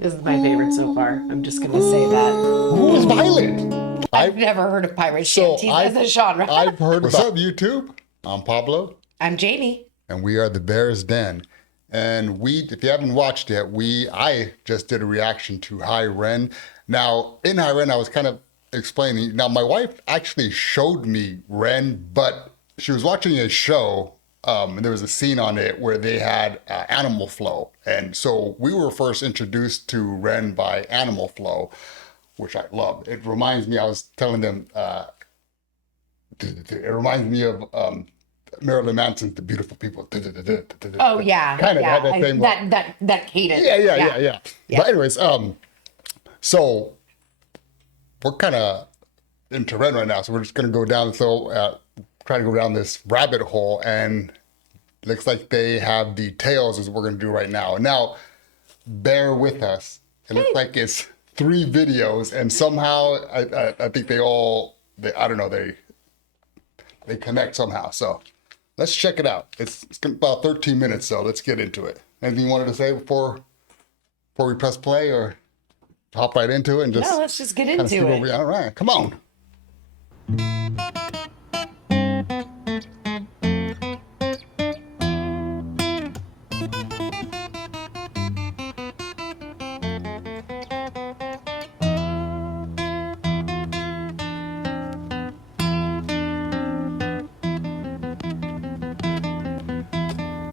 This is my favorite so far. I'm just gonna say that. Who is Violet? I've never heard of pirate So shanties as a genre. I've heard. What's up, YouTube? I'm Pablo, I'm Jamie. and we are the Bears Den. And if you haven't watched yet, I just did a reaction to High Ren. Now, in High Ren, I was kind of explaining. Now, my wife actually showed me Ren, but she was watching a show, and there was a scene on it where they had Animal Flow. And so we were first introduced to Ren by Animal Flow, which I love. It reminds me, I was telling them, it reminds me of Marilyn Manson's "The Beautiful People." Oh yeah, kind of yeah. had that same that cadence. Yeah. But anyways, so we're kind of into Ren right now, so we're just gonna go down. So try to go down this rabbit hole, and looks like they have the tails, is what we're gonna do right now. Now, bear with us. It looks like it's 3 videos, and somehow I think I don't know, they connect somehow. So let's check it out. It's about 13 minutes, so let's get into it. Anything you wanted to say before we press play, or hop right into it and just... No, let's just get kinda see into where it. all right, come on.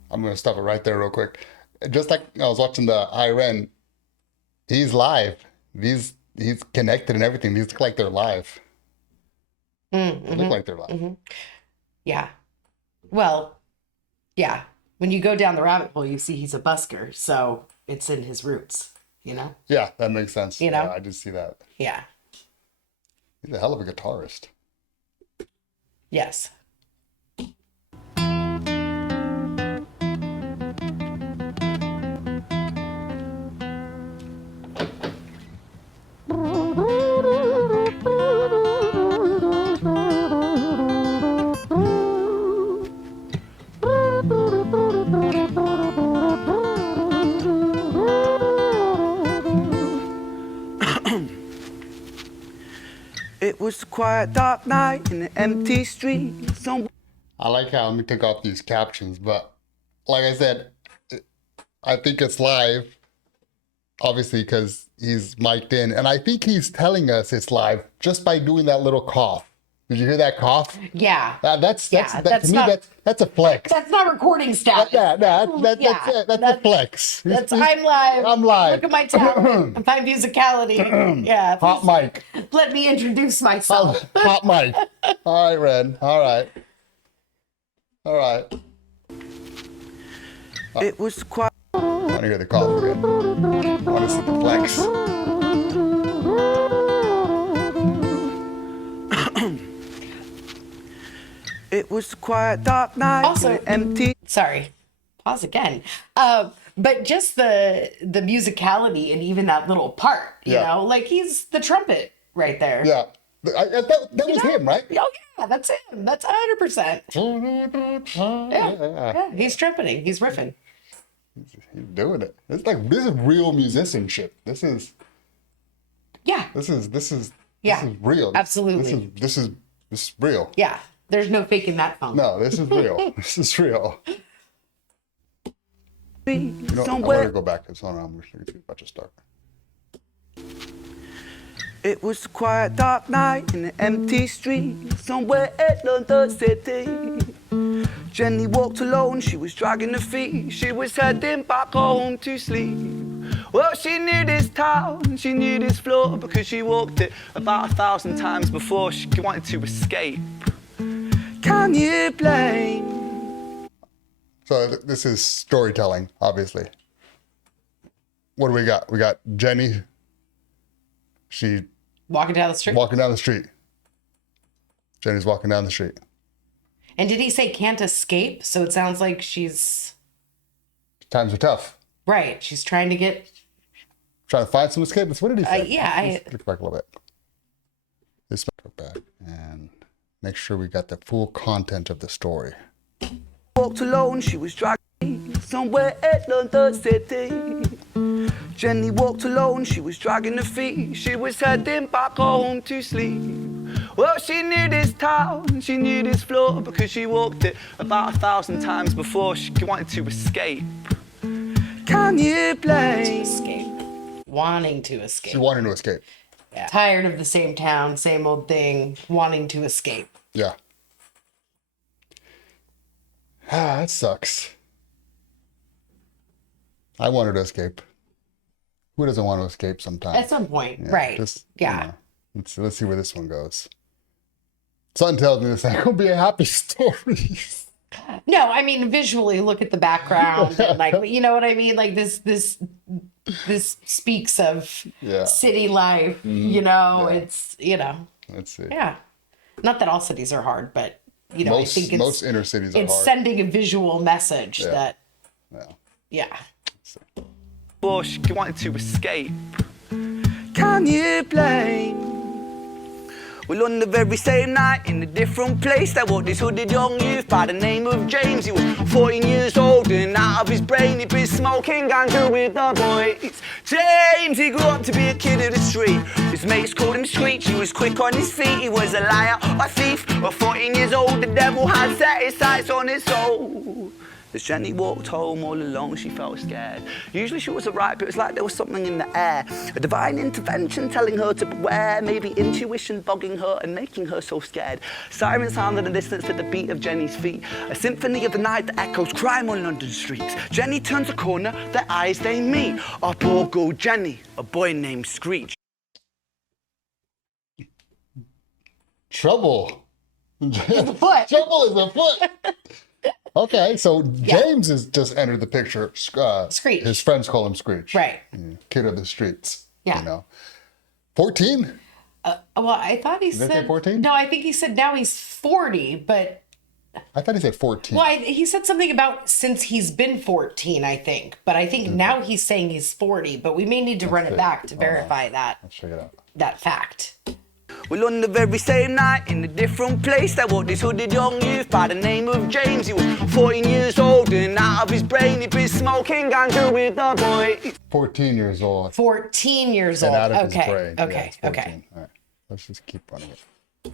I'm gonna stop it right there real quick. Just like I was watching the Iren, he's live. He's connected and everything. These look like they're live. They look like they're live. Yeah. Well, yeah. When you go down the rabbit hole, you see he's a busker, so it's in his roots, you know? Yeah, that makes sense. You know? Yeah, I did see that. Yeah. He's a hell of a guitarist. Yes. It was a quiet, dark night in an empty street. I like how, let me take off these captions, but like I said, I think it's live, obviously, because he's mic'd in, and I think he's telling us it's live just by doing that little cough. Did you hear that cough? Yeah. That's Yeah, to that's me, not- that's a flex. That's not recording status. That's a flex. I'm live. I'm live. Look at my talent. My musicality. Yeah. Hot mic. Let me introduce myself. Hot mic. All right, Ren. All right. It was quiet. I want to hear the cough again. I want to see the flex. It was a quiet, dark night Also- in an empty. Sorry. Pause again. But just the musicality and even that little part, you Yeah. know, like he's the trumpet right there. Yeah. That was him, right? Oh yeah, that's him. That's 100%. Yeah, he's trumpeting. He's riffing. He's doing it. It's like, this is real musicianship. This is Yeah, real. absolutely. This is real. yeah. There's no faking that funk. No, this is real. This is real. You know, I want to Somewhere. go back to this one. I'm about to start. It was a quiet, dark night in an empty street somewhere in London City. Jenny walked alone, she was dragging her feet. She was heading back home to sleep. Well, she knew this town, she knew this floor, because she walked it about 1,000 times before she wanted to escape. Can you blame? So this is storytelling, obviously. What do we got? We got Jenny. She Walking down the street. walking down the street. Jenny's walking down the street. And did he say can't escape? So it sounds like she's Times are tough. right. She's trying to get. Trying to find some escape. What did he say? Yeah, Look back a little bit. This back and make sure we got the full content of the story. Walked alone, she was dragging somewhere in London City. Jenny walked alone, she was dragging her feet. She was heading back home to sleep. Well, she knew this town, she knew this floor, because she walked it about 1,000 times before. She wanted to escape. Can you blame? Escape. Wanting to escape. She wanted to escape. Yeah. Tired of the same town, same old thing, wanting to escape. Yeah. Ah, that sucks. I wanted to escape. Who doesn't want to escape sometimes? At some point, right. Just, yeah. Let's see where this one goes. Something tells me this ain't gonna be a happy story. No, I mean visually look at the background and like you know what I mean? Like this speaks of city life, you know, it's Let's see. Yeah. Not that all cities are hard, but you know, most, I think most inner cities are it's hard. sending a visual message that Or she wanted to escape. Can you blame? Well, on the very same night, in a different place, there was this hooded young youth by the name of James. He was 14 years old and out of his brain, he'd been smoking ganja with the boys. James, he grew up to be a kid of the street. His mates called him Screech, he was quick on his feet. He was a liar, a thief, at 14 years old, the devil had set his sights on his soul. As Jenny walked home all alone, she felt scared. Usually she was alright, but it was like there was something in the air. A divine intervention telling her to beware, maybe intuition bogging her and making her so scared. Sirens sound in the distance to the beat of Jenny's feet. A symphony of the night that echoes crime on London streets. Jenny turns a corner, their eyes they meet. Our poor girl Jenny, a boy named Screech. Trouble. foot. Trouble is afoot. Okay, so James has just entered the picture. Screech. His friends call him Screech. Right. Kid of the streets. Yeah. You know. 14? Well, I thought he Did they said say 14? No, I think he said now he's 40, but I thought he said 14. well, he said something about since he's been 14, I think. But I think now he's saying he's 40, but we may need to run it back to verify that. Let's check it out. That fact. Well, on the very same night, in a different place, there was this hooded young youth by the name of James. He was 14 years old and out of his brain, he'd been smoking ganja with the boys. 14 years old. 14 years old. And out of Okay. his brain. Okay. Yeah, Okay. 14. All right. Let's just keep running it.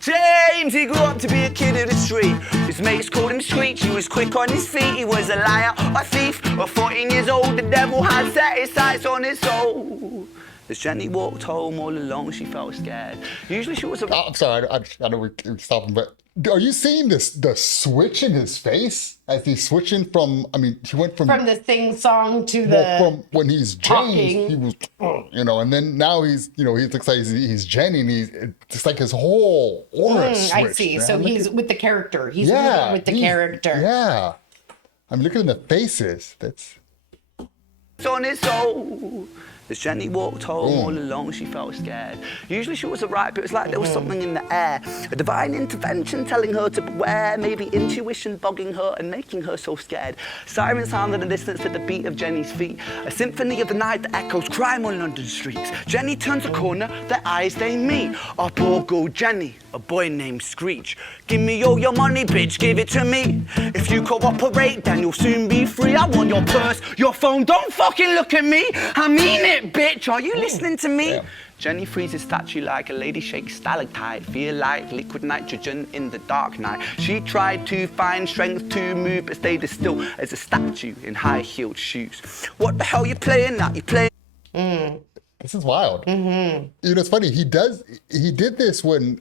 James, he grew up to be a kid of the street. His mates called him Screech, he was quick on his feet. He was a liar, a thief, at 14 years old, the devil had set his sights on his soul. As Jenny walked home all alone, she felt scared. Usually she was a... I'm sorry, I know we're stopping, but are you seeing this the switch in his face as he's switching from? I mean, he went from the sing song to the from when he's talking. James, he was, and then now he's, he looks like he's Jenny, and he's it's like his whole aura switched. I see. Man. So Look he's at, with the character. He's with the he's- character. Yeah, I'm looking at the faces. That's on his soul. As Jenny walked home all alone, she felt scared. Usually she was alright, but it was like there was something in the air. A divine intervention telling her to beware, maybe intuition bogging her and making her so scared. Sirens sound in the distance to the beat of Jenny's feet. A symphony of the night that echoes crime on London streets. Jenny turns a corner, their eyes they meet. Our poor girl Jenny, a boy named Screech. Give me all your money, bitch, give it to me. If you cooperate, then you'll soon be free. I want your purse, your phone, don't fucking look at me. I mean it, bitch, are you listening to me? Damn. Jenny freezes statue like a lady shakes stalactite. Feel like liquid nitrogen in the dark night. She tried to find strength to move, but stayed as still as a statue in high-heeled shoes. What the hell you playing at? You playing? This is wild. Mm-hmm. It's funny. He did this when,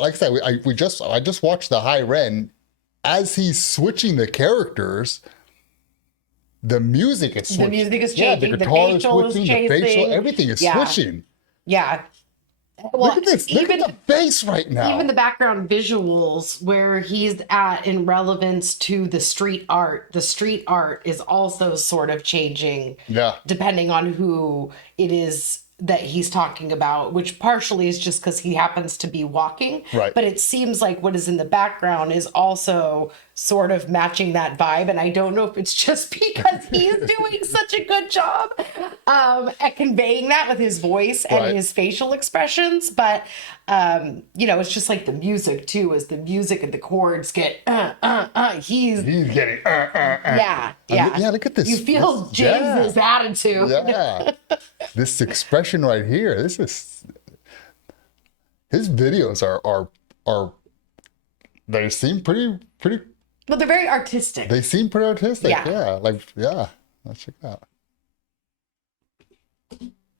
like I said, I just watched the High Ren. As he's switching the characters, the music is switching. The music is Yeah, changing. the The guitar is facial is switching. The facial, changing. everything is Yeah. switching. Yeah. Well, Look at this. Look at the face right now. Even the background visuals where he's at in relevance to the street art is also sort of changing. Yeah. Depending on who it is that he's talking about, which partially is just because he happens to be walking. Right. But it seems like what is in the background is also sort of matching that vibe. And I don't know if it's just because he's doing such a good job at conveying that with his voice and his facial expressions. But, it's just like the music too, as the music and the chords get, he's getting, yeah. Yeah, look at this. You feel James's attitude. Yeah. This expression right here, his videos are they seem pretty. Well, they're very artistic. They seem pretty artistic. Yeah. Let's check it out.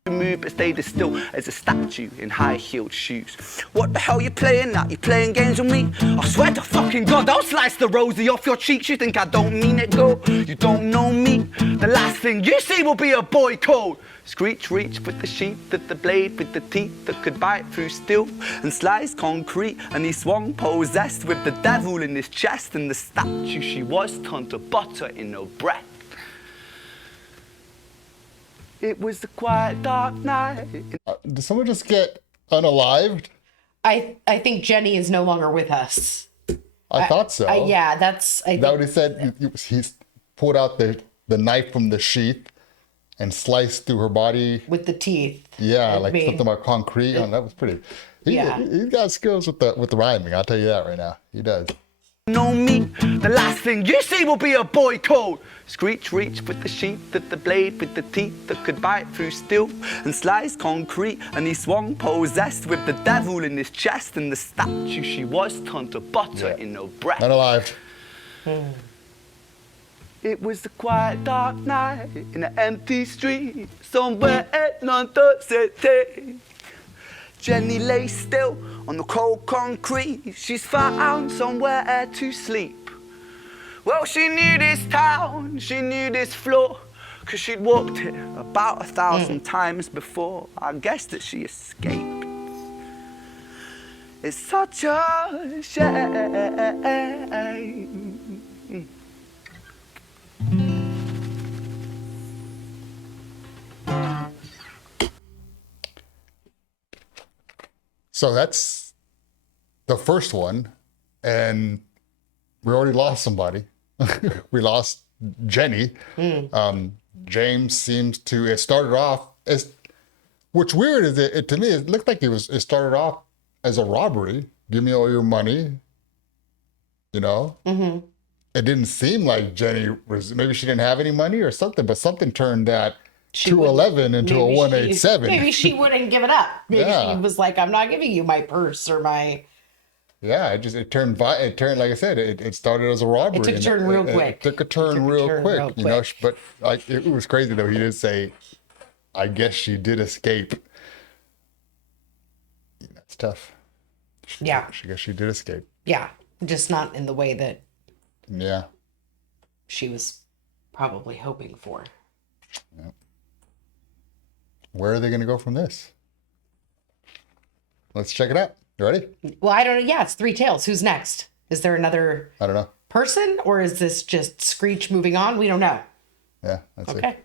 Move but stay still as a statue in high-heeled shoes. What the hell you playing at? You playing games with me? I swear to fucking God, I'll slice the rosy off your cheeks. You think I don't mean it, girl? You don't know me. The last thing you see will be a boy code. Screech reached with the sheath of the blade with the teeth that could bite through steel and slice concrete. And he swung possessed with the devil in his chest, and the statue she was turned to butter in her breath. It was a quiet, dark night. Did someone just get unalived? I think Jenny is no longer with us. I thought so. That's... That what he said? He's pulled out the knife from the sheath and sliced through her body. With the teeth. Yeah, like something about concrete. That was pretty... He's got skills with the rhyming, I'll tell you that right now. He does. Know me, the last thing you see will be a boy code. Screech reached with the sheath of the blade with the teeth that could bite through steel and slice concrete, and he swung possessed with the devil in his chest, and the statue she was turned to butter in her breath. Not alive. It was a quiet, dark night in an empty street somewhere in London City. Jenny lay still on the cold concrete. She's found somewhere to sleep. Well, she knew this town, she knew this floor, 'cause she'd walked here about 1,000 times before. I guess that she escaped. It's such a shame. So that's the first one, and we already lost somebody. We lost Jenny. James seems to, it started off as, what's weird is it to me, it looked like it started off as a robbery. Give me all your money, Mm-hmm. It didn't seem like Jenny was, maybe she didn't have any money or something, but something turned that 211 into a 187. Maybe she wouldn't give it up. Maybe Yeah. she was like, I'm not giving you my purse or my... Yeah, it turned, like I said, it started as a robbery. It took a turn real quick. It took a turn real quick, but like, it was crazy though. He did say, I guess she did escape. That's tough. Yeah. I guess she did escape. Yeah. Just not in the way that Yeah. she was probably hoping for. Yeah. Where are they going to go from this? Let's check it out. You ready? Well, I don't know. Yeah, it's Three Tails. Who's next? Is there another I don't know. person, or is this just Screech moving on? We don't know. Yeah, that's it. Okay.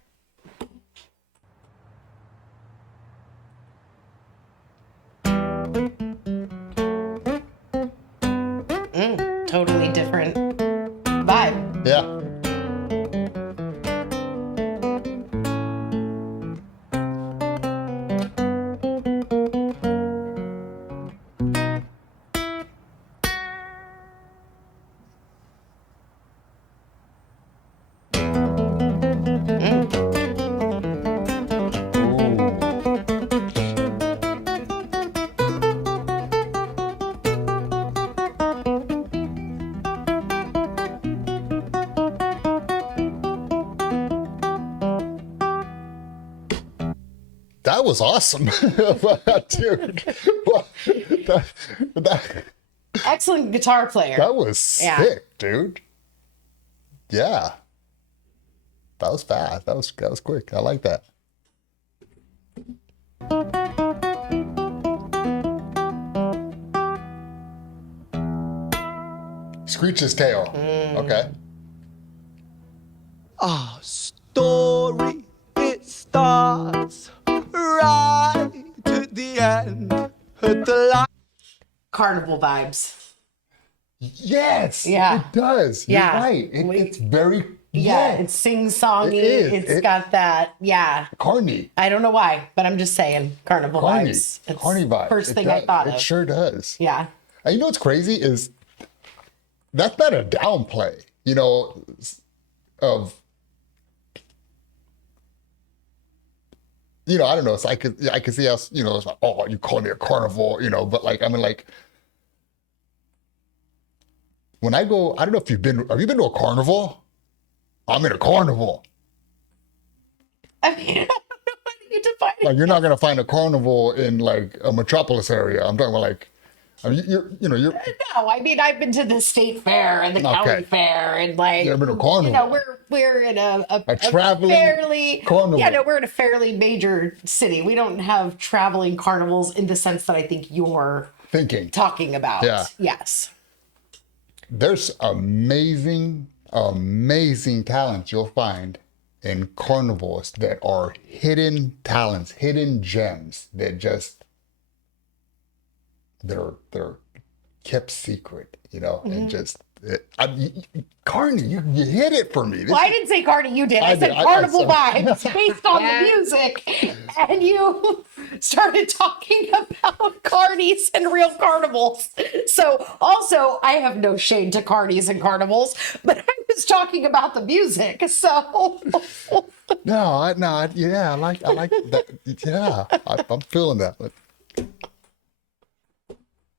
Totally different vibe. Yeah. That was awesome. Dude. Excellent guitar player. That was sick, dude. Yeah. That was fast. That was quick. I like that. Screech's tail. Okay. Our story, it starts right hit the light. Carnival vibes. Yes, Yeah. it does. Yeah. You're right. It's very Yeah, it's sing-songy. It is. It's got that, yeah. carny. I don't know why, but I'm just saying, carnival Carny. vibes. It's Carny vibes. First It thing I does. thought It of. sure does. Yeah. And you know what's crazy is that's not a downplay, you know, of, you know, I don't know. So I could see us, you know, it's like, oh, you call me a carnival, you know, but like, I mean, like, when I go, I don't know if have you been to a carnival? I'm in a carnival. I mean, I don't know how do you define it. Like, you're not going to find a carnival in like a metropolis area. I'm talking about like, I mean, you're. No, I mean, I've been to the state fair and the county fair and like, You've been to a carnival. you know, we're in a traveling fairly, carnival. yeah, no, we're in a fairly major city. We don't have traveling carnivals in the sense that I think you're Thinking. talking about. Yeah. Yes. There's amazing talents you'll find in carnivals that are hidden talents, hidden gems that just they're kept secret, you know, and just Carney, you hit it for me. Well, I didn't say Cardi, you did. I said carnival vibes based on the music. And you started talking about carnies and real carnivals. So also, I have no shade to carnies and carnivals, but I was talking about the music. So yeah, I like that. Yeah, I'm feeling that.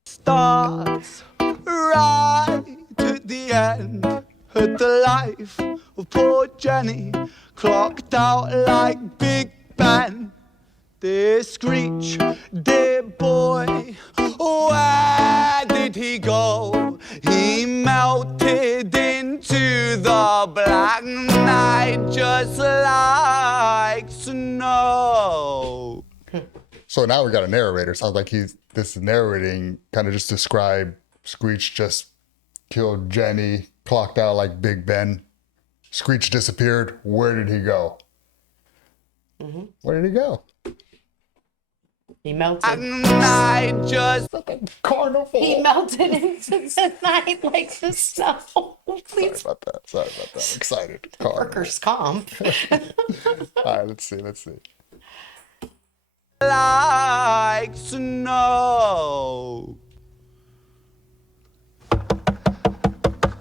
Stars right at the end of the life of poor Jenny, clocked out like Big Ben. Dear Screech, dear boy, where did he go? He melted into the black night just like snow. So now we got a narrator. Sounds like this is narrating, kind of just describe Screech just killed Jenny, clocked out like Big Ben. Screech disappeared. Where did he go? Where did he go? he melted. And I just Carnival. He melted into the night like the snow. Please, Sorry about that. I'm excited. Carnival. workers' comp. All right, let's see. like snow.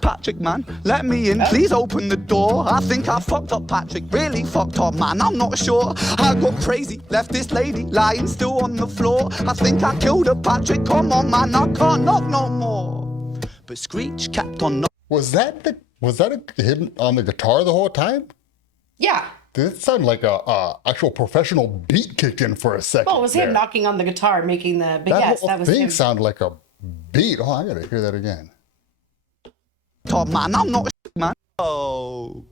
Patrick, man, let me in, please open the door. I think I fucked up, Patrick, really fucked up, man, I'm not sure. I got crazy, left this lady lying still on the floor. I think I killed her, Patrick, come on, man, I can't knock no more. But Screech kept on knocking. Was that him on the guitar the whole time? Yeah. Did it sound like a actual professional beat kicked in for a second? Well, it was him knocking on the guitar, making the. But That yes, whole that was thing him. sounded like a beat. Oh, I gotta hear that again. Oh, man, I'm not man. Oh.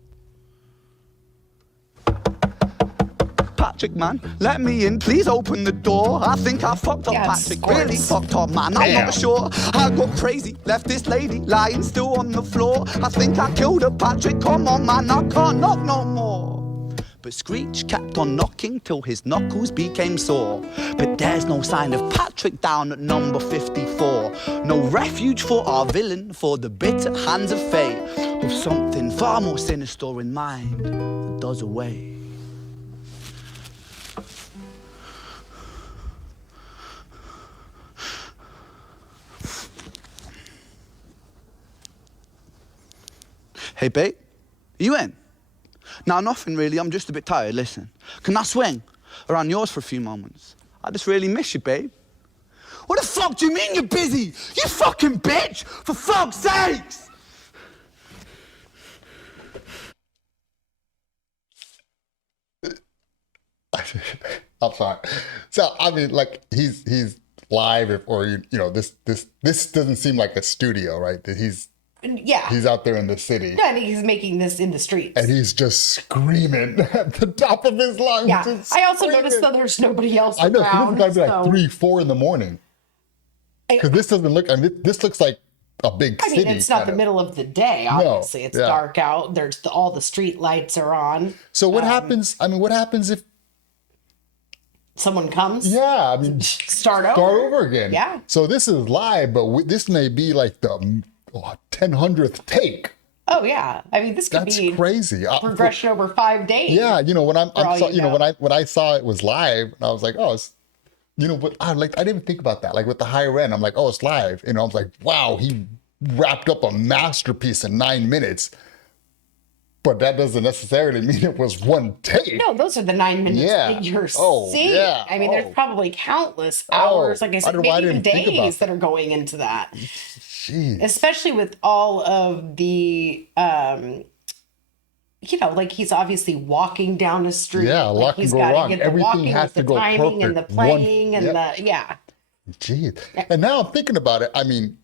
Patrick, man, let me in, please open the door. I think I fucked up, Yes, Patrick, of course. really fucked up, man, I'm Damn. not sure. I got crazy, left this lady lying still on the floor. I think I killed her, Patrick, come on, man, I can't knock no more. But Screech kept on knocking till his knuckles became sore. But there's no sign of Patrick down at number 54. No refuge for our villain, for the bitter hands of fate, with something far more sinister in mind that does away. Hey, babe, are you in? No, nothing really. I'm just a bit tired. Listen, can I swing around yours for a few moments? I just really miss you, babe. What the fuck do you mean you're busy? You fucking bitch! For fuck's sakes! I'm sorry. So I mean, like he's live, or you know, this doesn't seem like a studio, right? That he's Yeah. out there in the city. Yeah, I think he's making this in the streets. And he's just screaming at the top of his lungs. Yeah. just I also screaming. noticed that there's nobody else I know, around. this has got to be like so- 3, 4 in the morning. Because this doesn't look, I mean, this looks like a big I city. mean, it's not kind the of. middle of the day, obviously. It's yeah. dark out. There's all the street lights are on. So what happens, I mean, what happens if someone comes, Yeah, I mean, start start over again. Yeah. So this is live, but this may be like the 100th take. Oh yeah, I mean this could That's be crazy. progression over 5 days. Yeah, when all when I saw it was live, I was like, oh, it's, but I didn't even think about that. Like with the higher end, I'm like, oh, it's live. I was like, wow, he wrapped up a masterpiece in 9 minutes. But that doesn't necessarily mean it was one take. No, those are the 9 minutes that you're seeing. Yeah. I mean, there's probably countless hours, like I said, maybe even days that are going into that. Jeez. Especially with all of the, like he's obviously walking down a street. Yeah, a like lot can he's go gotta wrong. get the Everything walking has with to the go timing and the perfect. playing and yeah. Jeez. And now I'm thinking about it. I mean,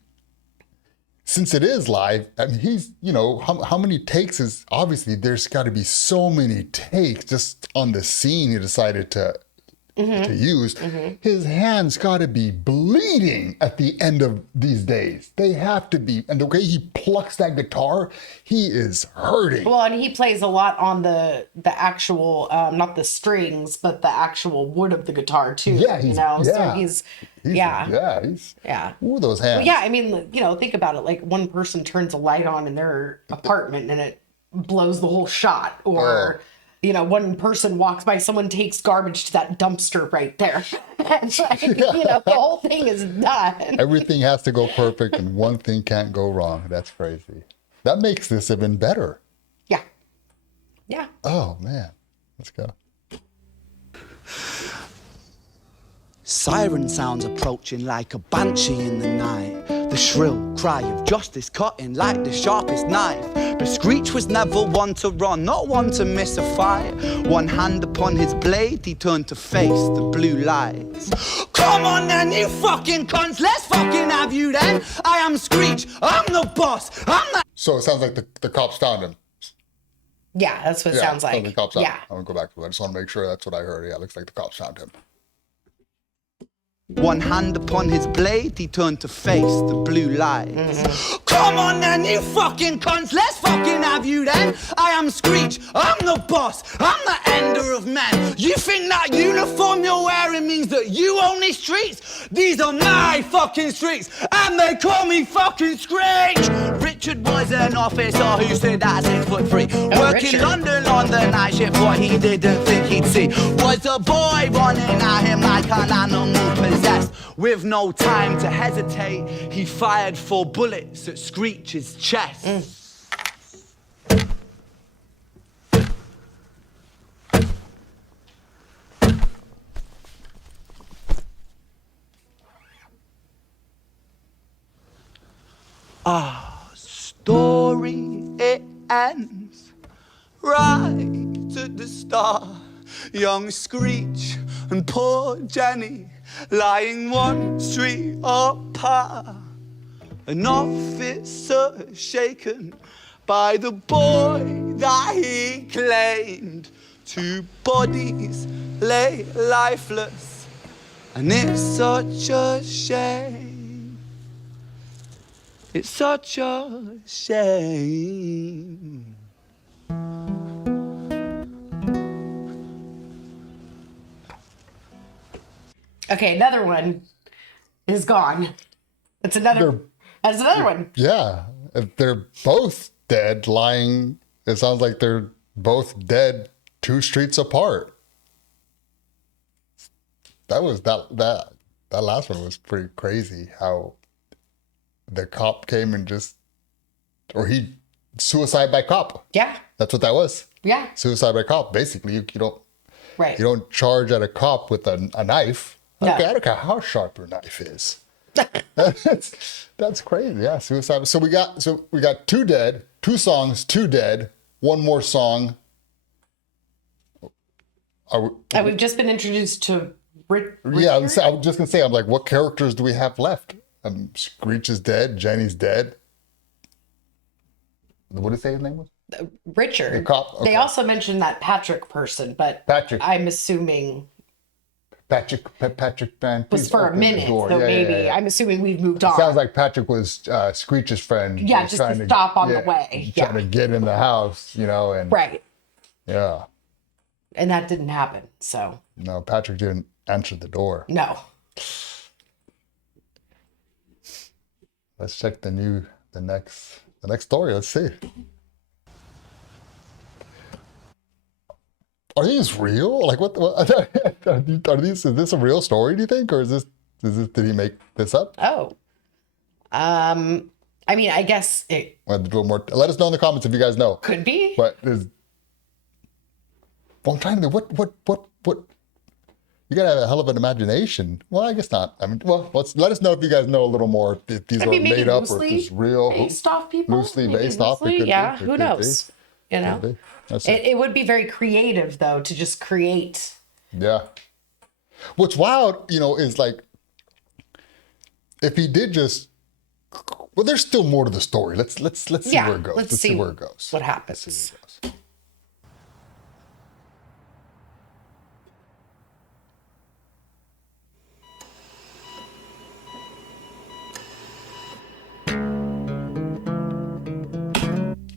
since it is live, I mean, he's, how many takes is, obviously there's got to be so many takes just on the scene he decided to use. His hands got to be bleeding at the end of these days. They have to be. And the way he plucks that guitar, he is hurting. Well, and he plays a lot on the actual, not the strings, but the actual wood of the guitar too. Yeah, so he's Ooh, those hands. Well, yeah, I mean, think about it. Like one person turns a light on in their apartment and it blows the whole shot, or one person walks by, someone takes garbage to that dumpster right there. And like, the whole thing is done. Everything has to go perfect and one thing can't go wrong. That's crazy. That makes this even better. Yeah. Yeah. Oh, man. Let's go. Siren sounds approaching like a banshee in the night. The shrill cry of justice cutting like the sharpest knife. But Screech was never one to run, not one to miss a fight. One hand upon his blade, he turned to face the blue lights. Come on then, you fucking cunts, let's fucking have you then. I am Screech, I'm the boss, I'm the... So it sounds like the cops found him. Yeah, that's what it sounds like. The cops found him. Yeah. I'm going to go back to it. I just want to make sure that's what I heard. Yeah, it looks like the cops found him. One hand upon his blade, he turned to face the blue lights. Come on then, you fucking cunts, let's fucking have you then. I am Screech, I'm the boss, I'm the ender of men. You think that uniform you're wearing means that you own these streets? These are my fucking streets, and they call me fucking Screech. Richard was an officer who stood at 6'3", working Richard. London on the night shift. What he didn't think he'd see was a boy running at him like an animal possessed. With no time to hesitate, he fired 4 bullets at Screech's chest. Our story, it ends right at the start. Young Screech and poor Jenny lying one street apart. An officer shaken by the boy that he claimed. 2 bodies lay lifeless, and it's such a shame. It's such a shame. Okay, another one is gone. That's another one. Yeah. They're both dead, lying. It sounds like they're both dead 2 streets apart. That last one was pretty crazy, how the cop came and suicide by cop. Yeah. That's what that was. Yeah. Suicide by cop. Basically, you don't charge at a cop with a knife. No. Okay, I don't care how sharp your knife is. That's crazy. Yeah, suicide. So we got 2 dead, 2 songs, 2 dead, 1 more song. And we've just been introduced to Richard. Yeah, I was just gonna say, I'm like, what characters do we have left? Screech is dead. Jenny's dead. What did it say his name was? Richard. The cop. Okay. They also mentioned that Patrick person, but Patrick. I'm assuming Patrick man was for a minute, so Yeah, maybe. yeah. I'm assuming we've moved on. Sounds like Patrick was Screech's friend. Yeah, was just to trying stop on the way. Trying to get in the house, and Right. yeah. And that didn't happen. So No, Patrick didn't answer the door. no. Let's check the next story. Let's see. Are these real? Like what are these? Is this a real story? Do you think, or is this? Did he make this up? Oh. I mean, I guess it Well, a little more. Let us know in the comments if you guys know. could be. But well, I'm trying to think. What? You gotta have a hell of an imagination. Well, I guess not. I mean, well, let us know if you guys know a little more. If these are maybe made up or if it's real. based off people. Loosely Maybe based off. It loosely, could be. yeah, It who could knows? be. You know, Could be. That's it. it would be very creative though to just create. Yeah. What's wild, is like if he did just. Well, there's still more to the story. Let's see where it goes. Let's see where it goes. What Let's happens. see where it goes.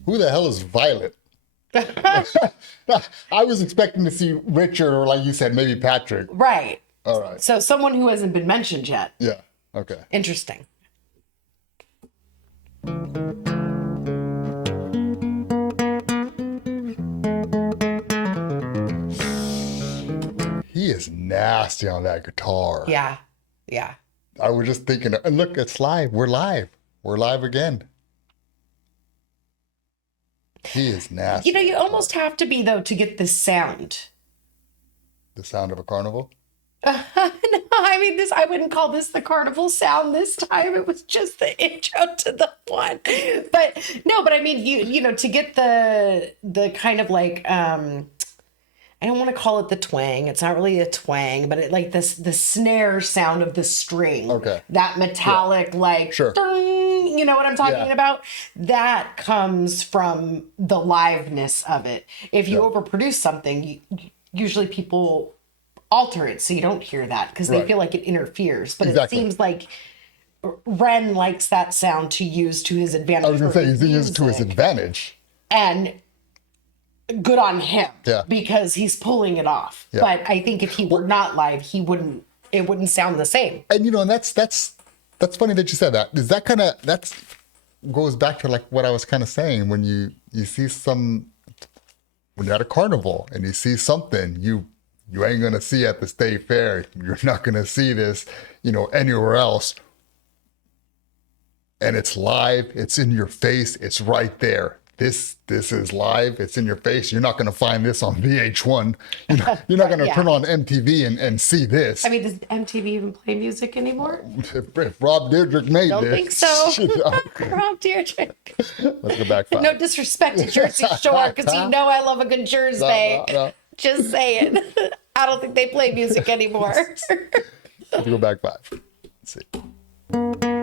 Who the hell is Violet? I was expecting to see Richard or, like you said, maybe Patrick. Right. All right. So someone who hasn't been mentioned yet. Yeah. Okay. Interesting. He is nasty on that guitar. Yeah. Yeah. I was just thinking, and look, it's live. We're live. We're live again. He is nasty. You almost have to be though to get this sound. The sound of a carnival? No, I mean I wouldn't call this the carnival sound this time. It was just the intro to the one. But no, but I mean to get the kind of like I don't want to call it the twang. It's not really a twang, but it like this the snare sound of the string. Okay. That metallic like Sure. ding, you know what I'm talking Yeah. about? That comes from the liveness of it. If you overproduce something, usually people alter it so you don't hear that because they Right. feel like it interferes. But Exactly. it seems like Ren likes that sound to use to his advantage. I was going to for say, he's using it to his music. advantage. And good on him. Yeah. Because he's pulling it off. Yeah. But I think if he were not live, it wouldn't sound the same. And and that's funny that you said that. Is that that's goes back to like what I was kind of saying when you see when you're at a carnival and you see something you ain't gonna see at the state fair. You're not gonna see this, anywhere else. And it's live. It's in your face. It's right there. This is live. It's in your face. You're not gonna find this on VH1. You're not gonna Yeah. turn on MTV and see this. I mean, does MTV even play music anymore? If Rob Dyrdek made Don't this, think so. you know. Rob Dyrdek. Let's go back 5. No disrespect to Jersey Shore, because I love a good Jersey. No. Just saying. I don't think they play music anymore. Let's go back 5. Let's see.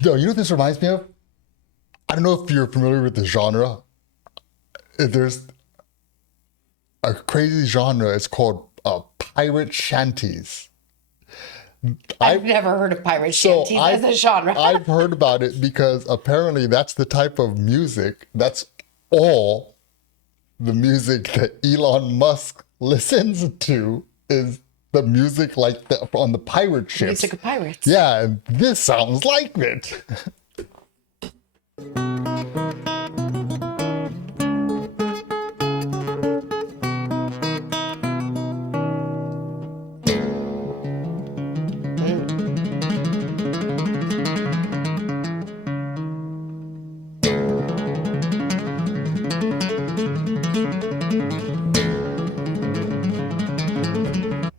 Yo, you know what this reminds me of? I don't know if you're familiar with the genre. There's a crazy genre. It's called pirate shanties. I've never heard of pirate shanties as a genre. I've heard about it because apparently that's the type of music, that's all the music that Elon Musk listens to is the music like on the pirate ships. Music of pirates. Yeah, and this sounds like it.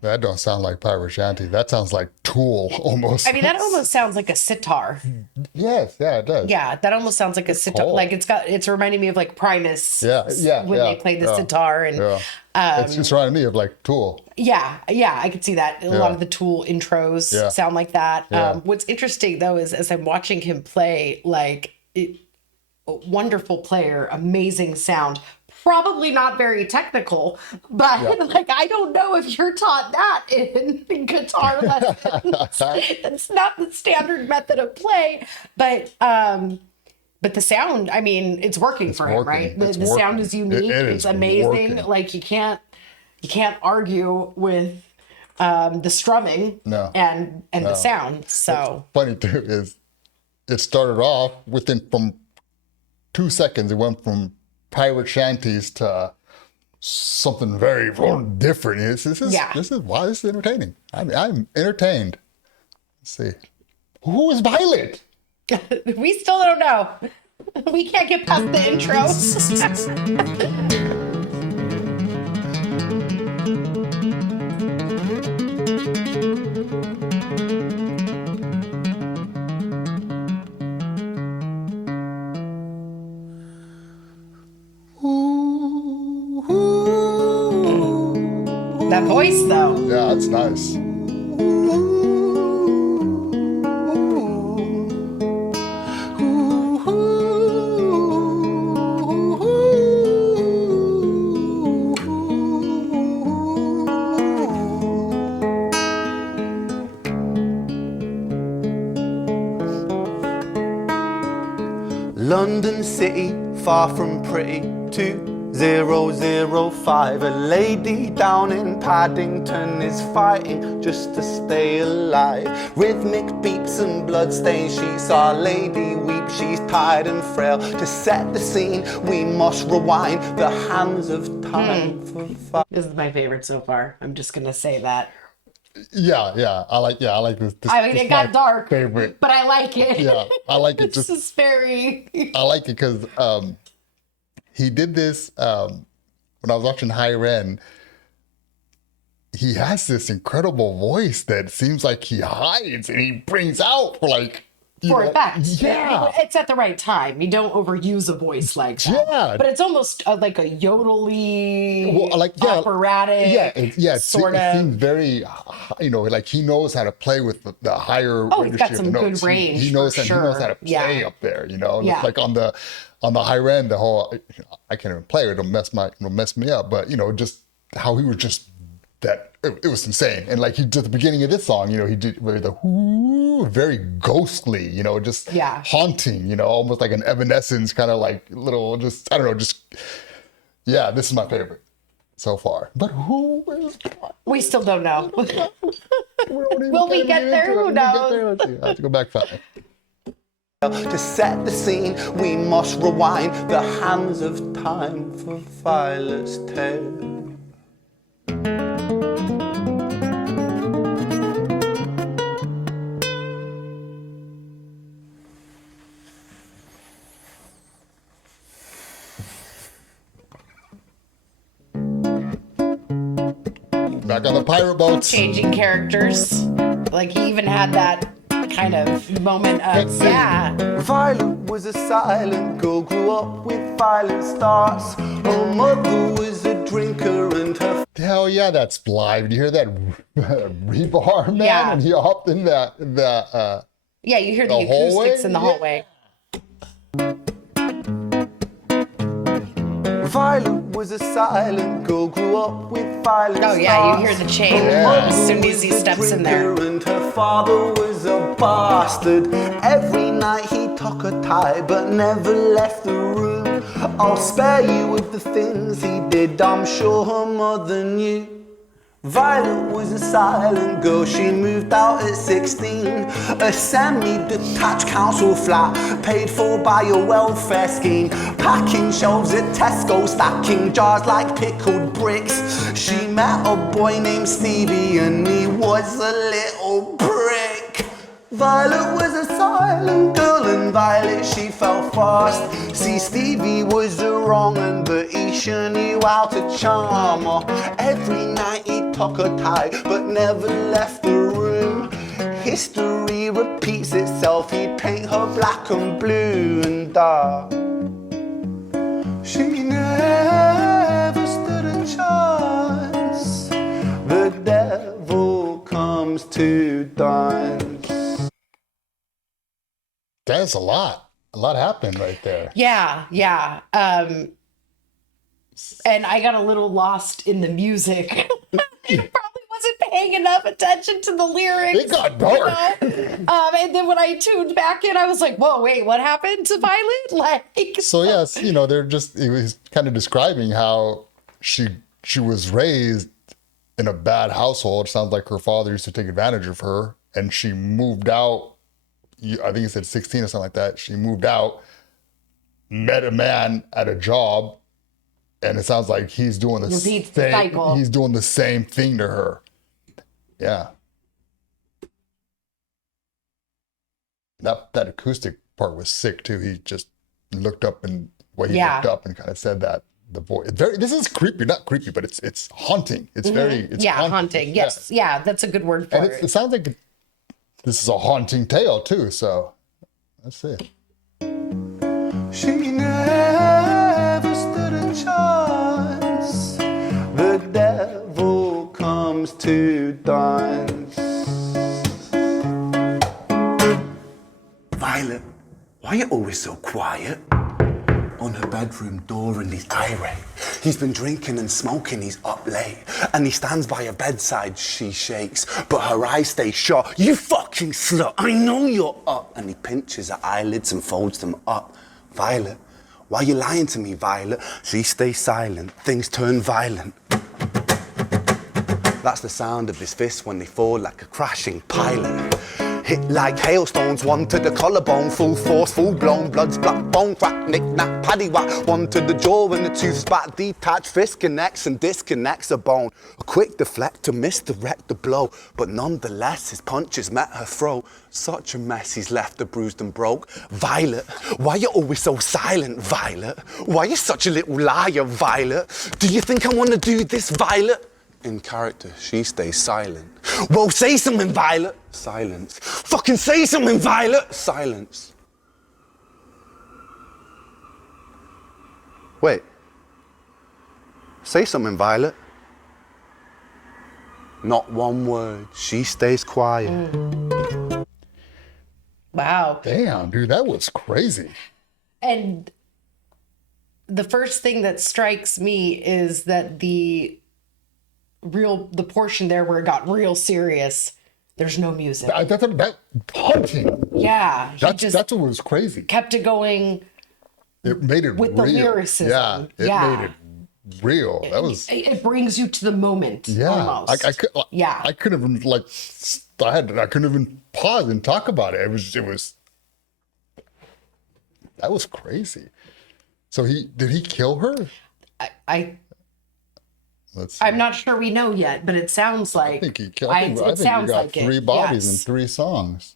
That don't sound like pirate shanty. That sounds like Tool almost. I mean, that almost sounds like a sitar. Yes, yeah, it does. Yeah, that almost sounds like a sitar. cool. Like it's reminding me of like Primus. Yeah, when they played the sitar and it's reminding me of like Tool. yeah, I could see that. A lot of the Tool intros sound like that. Yeah. What's interesting though is as I'm watching him play, like wonderful player, amazing sound. Probably not very technical, but like I don't know if you're taught that in guitar lessons. That's not the standard method of play, but the sound, I mean, it's working for him, right? The sound is unique. It's amazing. Working. Like you can't argue with the strumming and the sound. So Funny too is it started off from 2 seconds. It went from pirate shanties to something very different. This is entertaining. I'm entertained. Let's see. Who is Violet? we still don't know. We can't get past the intro. That voice, though. Yeah, that's nice. London City, far from pretty, 2005. A lady down in Paddington is fighting just to stay alive. Rhythmic beats and bloodstains, she saw a lady weep, she's tired and frail. To set the scene, we must rewind the hands of time for fire. This is my favorite so far. I'm just gonna say that. Yeah. I like this. I mean, it got dark, favorite. but I like it. Yeah, I like it. It's just very. I like it because he did this when I was watching Higher End. He has this incredible voice that seems like he hides and he brings out for like for effect. Yeah. It's at the right time. You don't overuse a voice like that. Yeah. But it's almost like a yodely, operatic, it sort of. seems very, like he knows how to play with the higher. Oh, he's got some good range. He knows for he knows how to play up there. Yeah. Like on the higher end, the whole I can't even play it. It'll mess me up. But just how he was just that it was insane. And like he did the beginning of this song, he did the whoo, very ghostly, just haunting, almost like an Evanescence kind of like little, this is my favorite so far. But who is? We still don't know. Will we get there? Who knows? I have to go back 5. To set the scene, we must rewind the hands of time for Violet's tale. Back on the pirate boats. Changing characters. Like he even had that kind of moment of, Violet was a silent girl, grew up with violent starts. Her mother was a drinker and her... Hell yeah, that's live. Do you hear that rebar, man? Yeah. And he hopped in the you hear the acoustics hallway? in the hallway. Violet was a silent girl, grew up with violent Oh yeah, you hear the chain as soon as he steps in there. And her father was a bastard. Every night he took a tie, but never left the room. I'll spare you with the things he did, I'm sure her mother knew. Violet was a silent girl, she moved out at 16. A semi-detached council flat, paid for by a welfare scheme. Packing shelves at Tesco, stacking jars like pickled bricks. She met a boy named Stevie and he was a little prick. Violet was a silent girl and Violet she fell fast. See, Stevie was a wrong un, but he temptation, he out to charm her. Every night he took her tight, but never left the room. History repeats itself, he'd paint her black and blue and dark. She never stood a chance. The devil comes to dance. That's a lot. A lot happened right there. Yeah. And I got a little lost in the music. I probably wasn't paying enough attention to the lyrics. It got dark. And then when I tuned back in, I was like, whoa, wait, what happened to Violet? Like, So yes, he was kind of describing how she was raised in a bad household. It sounds like her father used to take advantage of her, and she moved out. I think he said 16 or something like that. She moved out, met a man at a job, and it sounds like he's doing the cycle. He's doing the same thing to her. Yeah. That acoustic part was sick too. He just looked up and looked up and kind of said that. The voice. This is creepy, not creepy, but it's haunting. It's it's haunting. Yes, yeah, that's a good word for and it. it sounds like this is a haunting tale too. So let's see. She never stood a chance. The devil comes to dance. Violet, why are you always so quiet? On her bedroom door and he's irate. He's been drinking and smoking, he's up late. And he stands by her bedside, she shakes, but her eyes stay shut. You fucking slut, I know you're up. And he pinches her eyelids and folds them up. Violet, why are you lying to me, Violet? She stays silent, things turn violent. That's the sound of his fists when they fall like a crashing pilot. Hit like hailstones, one to the collarbone, full force, full blown, blood's black bone, crack, knick, knack, paddywhack, one to the jaw when the tooth spat, detached fist connects and disconnects a bone. A quick deflect to misdirect the blow, but nonetheless his punches met her throat. Such a mess he's left her bruised and broke. Violet, why you always so silent, Violet? Why you such a little liar, Violet? Do you think I wanna do this, Violet? In character, she stays silent. Well, say something, Violet. Silence. Fucking say something, Violet. Silence. Wait. Say something, Violet. Not one word. She stays quiet. Wow. Damn, dude, that was crazy. And the first thing that strikes me is that the portion there where it got real serious, there's no music. That haunting. Yeah. That's what was crazy. Kept it going. It made it with real. The lyricism. Yeah, it made it real. That was. It brings you to the moment. Yeah, almost. I couldn't even I couldn't even pause and talk about it. It was. That was crazy. So did he kill her? I'm not sure we know yet, but it sounds like. I think he killed. I think he got 3 bodies in 3 songs.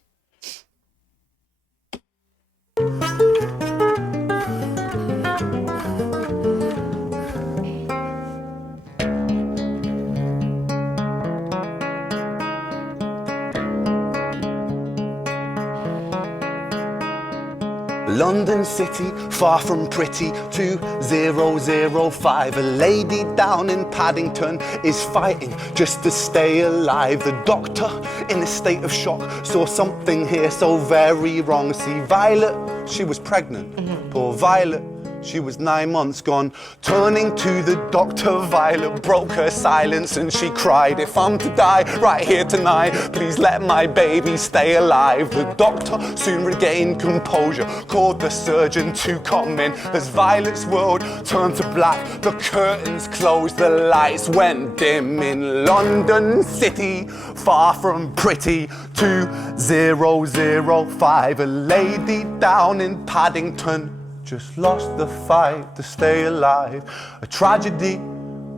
London City, far from pretty, 2005. A lady down in Paddington is fighting just to stay alive. The doctor, in a state of shock, saw something here so very wrong. See, Violet, she was pregnant. Poor Violet, she was 9 months gone. Turning to the doctor, Violet broke her silence and she cried, if I'm to die right here tonight, please let my baby stay alive. The doctor soon regained composure, called the surgeon to come in. As Violet's world turned to black, the curtains closed, the lights went dim. In London City, far from pretty, 2005. A lady down in Paddington just lost the fight to stay alive. A tragedy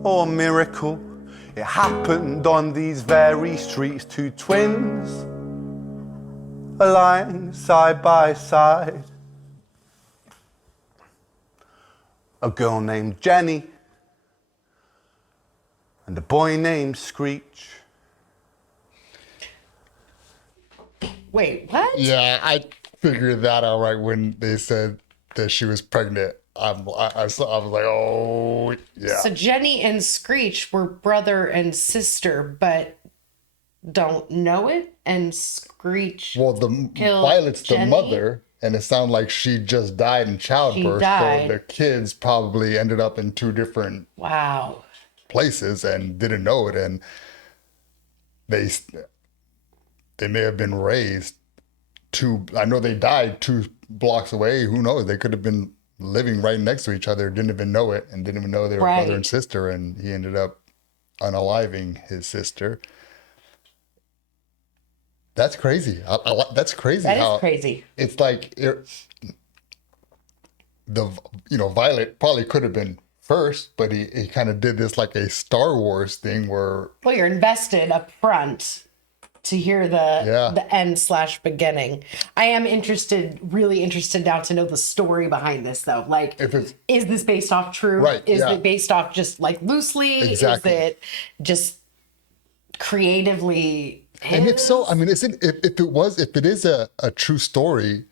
or a miracle, it happened on these very streets. 2 twins are lying side by side. A girl named Jenny and a boy named Screech. Wait, what? Yeah, I figured that out right when they said that she was pregnant. I was like, oh, yeah. So Jenny and Screech were brother and sister, but don't know it, and Screech Well, the killed Violet's the Jenny? mother, and it sounded like she just died in childbirth. died. So the kids probably ended up in two different Wow. places and didn't know it, and they may have been raised I know they died 2 blocks away. Who knows? They could have been living right next to each other, didn't even know it, and didn't even know they were brother and Right. sister, and he ended up unaliving his sister. That's crazy. That's crazy. That how is crazy. It's like Violet probably could have been first, but he kind of did this like a Star Wars thing where Well, you're invested up front to hear the end/beginning. I am really interested now to know the story behind this, though. Like, if it's is this based off true? Right, Is yeah. it based off just like loosely? Exactly. Is it just creatively his? and if so, I mean, if it is a true story,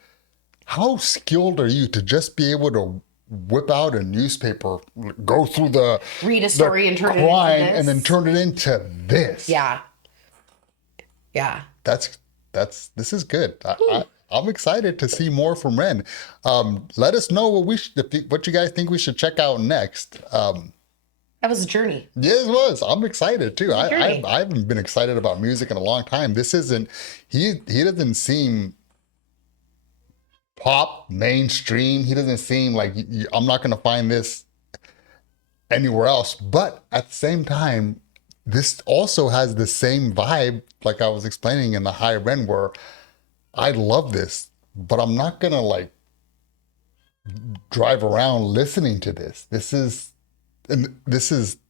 how skilled are you to just be able to whip out a newspaper, go through Read a story and turn it into crime, this? and then turn it into this? Yeah. Yeah. This is good. I'm excited to see more from Ren. Let us know what you guys think we should check out next. That was a journey. Yeah, it was. I'm excited too. I journey. haven't been excited about music in a long time. This isn't. He doesn't seem pop mainstream. He doesn't seem like I'm not going to find this anywhere else. But at the same time, this also has the same vibe, like I was explaining in the High Ren, where I love this, but I'm not gonna like drive around listening to this. This is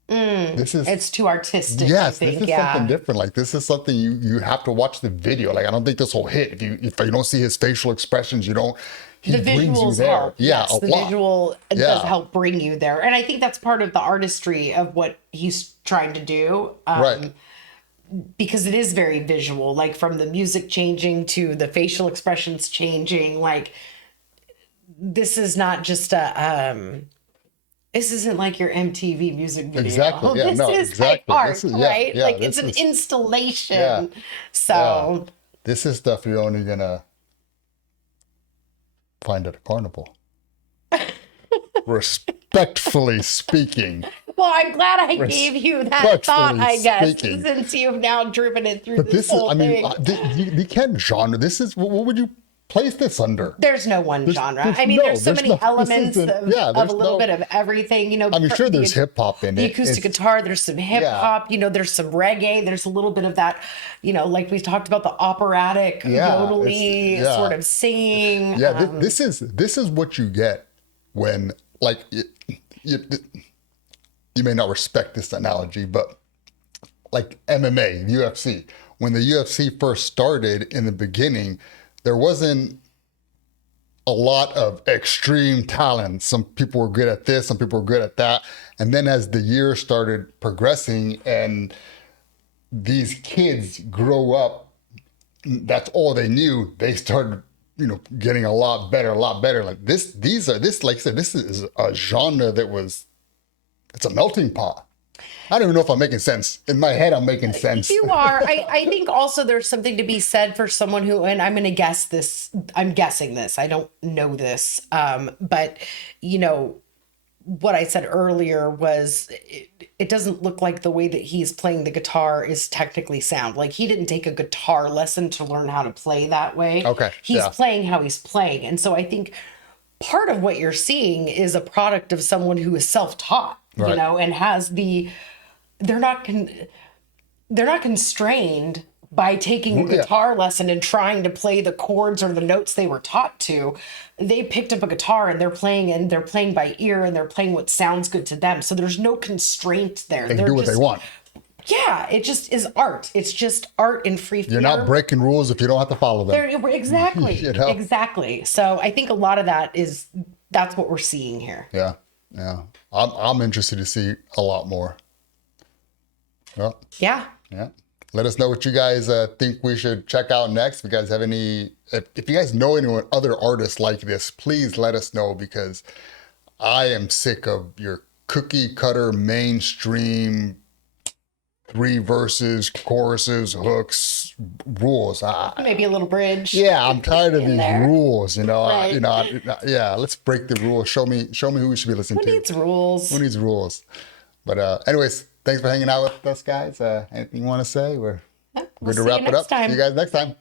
It's too artistic. yes, I think. this is something different. Like this is something you have to watch the video. Like I don't think this will hit if you don't see his facial expressions. He The brings you visuals there. help. Yeah, Yes, a the lot. visual does Yeah. help bring you there. And I think that's part of the artistry of what he's trying to do. Right. Because it is very visual, like from the music changing to the facial expressions changing. Like this is not just this isn't like your MTV music video. Exactly. Yeah, this no, is exactly. like art, This is- yeah, right? yeah, like this it's an is- installation. Yeah. So This is stuff you're only gonna find at a carnival. Respectfully speaking. well, I'm glad I gave you that Respectfully thought, I guess, speaking. since you've now driven it through But this whole thing. you can't genre. This is, what would you place this under? There's no one genre. there's I mean, no- there's so there's many no- this elements isn't- of, yeah, of there's a little no- bit of everything. You know, I mean, sure, there's hip hop in the it. acoustic It's- guitar, there's some hip hop, you know, there's some reggae, there's a little bit of that, you know, like we talked about the operatic, Yeah, yodely it's- yeah. sort of singing. Yeah, this is what you get when, like, you may not respect this analogy, but like MMA, UFC, when the UFC first started in the beginning, there wasn't a lot of extreme talent. Some people were good at this, some people were good at that. And then as the years started progressing and these kids grow up, that's all they knew. They started, getting a lot better. Like like I said, this is a genre it's a melting pot. I don't even know if I'm making sense. In my head, I'm making sense. You are. I think also there's something to be said for someone who, and I'm going to guess this, I'm guessing this, I don't know this, but, what I said earlier was it doesn't look like the way that he's playing the guitar is technically sound. Like he didn't take a guitar lesson to learn how to play that way. Okay, He's yeah. playing how he's playing. And so I think part of what you're seeing is a product of someone who is self-taught, Right. and has they're not constrained by taking a Yeah. guitar lesson and trying to play the chords or the notes they were taught to. They picked up a guitar and they're playing by ear and they're playing what sounds good to them. So there's no constraint there. They They're do what they just- want. Yeah, it just is art. It's just art in free You're not breaking rules if you don't have to follow them. Exactly. You know? Exactly. So I think a lot of that's what we're seeing here. Yeah. I'm interested to see a lot more. Well, Yeah. yeah. Let us know what you guys think we should check out next. If you guys have any, if you guys know anyone, other artists like this, please let us know, because I am sick of your cookie cutter mainstream 3 verses, choruses, hooks, rules. Maybe a little bridge. Yeah, I'm tired of in these there. rules. Right. Yeah. Let's break the rules. Show me who we should be listening Who to. needs rules? Who needs rules? But anyways, thanks for hanging out with us, guys. Anything you want to say? We're We'll good to see you wrap it next up. time. See you guys next time.